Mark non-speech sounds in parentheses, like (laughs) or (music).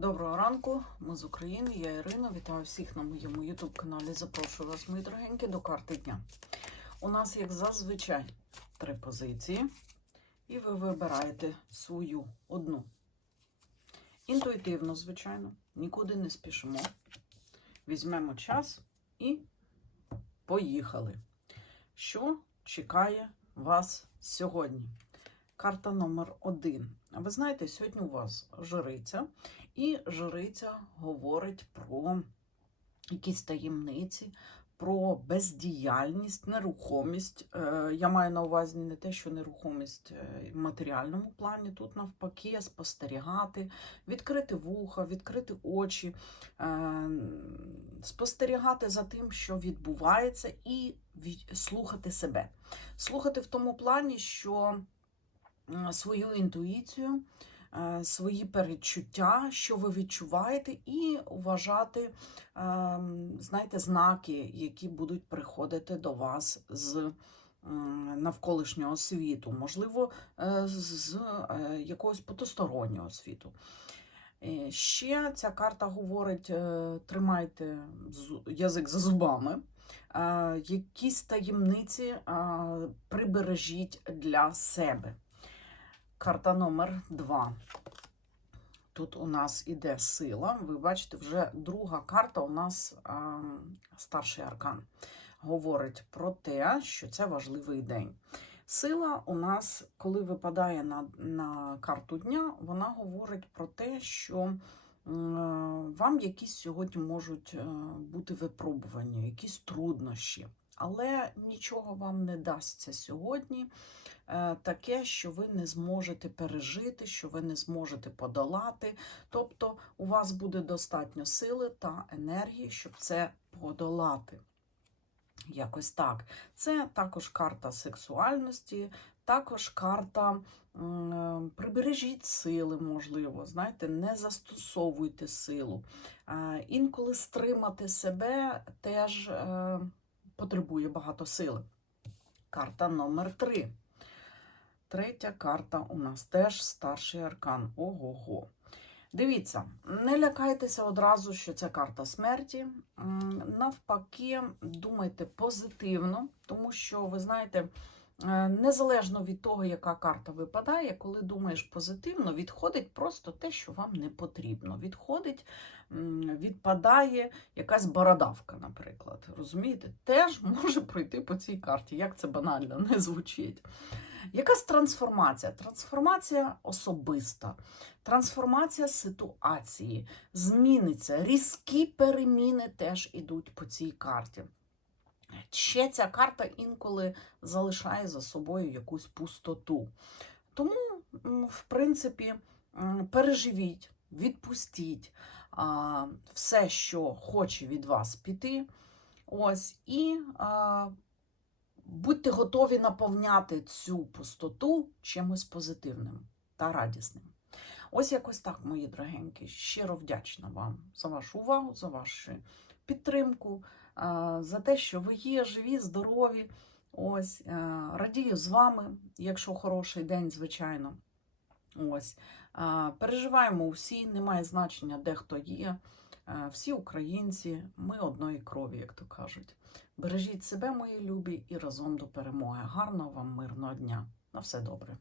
Доброго ранку, ми з України, я Ірина. Вітаю всіх на моєму YouTube каналі. Запрошую вас, мої дорогенькі, до карти дня. У нас, як зазвичай, три позиції, і ви вибираєте свою одну. Інтуїтивно, звичайно, нікуди не спішимо. Візьмемо час і поїхали. Що чекає вас сьогодні? Карта номер один. Ви знаєте, сьогодні у вас жриця, і жриця говорить про якісь таємниці, про бездіяльність, нерухомість. Е, Я маю на увазі не те, що нерухомість е, в матеріальному плані, тут навпаки, спостерігати, відкрити вуха, відкрити очі, е, спостерігати за тим, що відбувається, і слухати себе. Слухати в тому плані, що свою інтуїцію, е, свої передчуття, що ви відчуваєте, і вважати, ем, знаєте, знаки, які будуть приходити до вас з навколишнього світу, можливо, е, з е, якогось потустороннього світу. Е, Ще ця карта говорить: е, тримайте язик за зубами. е, Якісь таємниці е, прибережіть для себе. Карта номер 2. Тут у нас іде сила. Ви бачите, вже друга карта у нас а, старший аркан. Говорить про те, що це важливий день. Сила у нас, коли випадає на, на карту дня, вона говорить про те, що вам якісь сьогодні можуть е, бути випробування, якісь труднощі. Але нічого вам не дасться сьогодні е, таке, що ви не зможете пережити, що ви не зможете подолати. Тобто у вас буде достатньо сили та енергії, щоб це подолати. Якось так. Це також карта сексуальності, також карта прибережіть сили, можливо, знаєте, не застосовуйте силу. Е, Інколи стримати себе теж е, потребує багато сили. Карта номер 3. Третя карта у нас теж старший аркан. Ого-го. Дивіться, не лякайтеся одразу, що це карта смерті. Навпаки, думайте позитивно, тому що, ви знаєте, незалежно від того, яка карта випадає, коли думаєш позитивно, відходить просто те, що вам не потрібно. Відходить, відпадає якась бородавка, наприклад. Розумієте? Теж (laughs) може пройти по цій карті. Як це банально не звучить. Якась трансформація? Трансформація особиста, трансформація ситуації, зміниться, різкі переміни теж ідуть по цій карті. Ще ця карта інколи залишає за собою якусь пустоту. Тому, в принципі, переживіть, відпустіть все, що хоче від вас піти. Ось, і а, будьте готові наповняти цю пустоту чимось позитивним та радісним. Ось якось так, мої дорогенькі. Щиро вдячна вам за вашу увагу, за вашу підтримку, за те, що ви є живі, здорові. Ось, е, радію з вами, якщо хороший день, звичайно. Ось, переживаємо усі, немає значення, де хто є. Е, Всі українці, ми одної крові, як то кажуть. Бережіть себе, мої любі, і разом до перемоги. Гарного вам мирного дня. На все добре.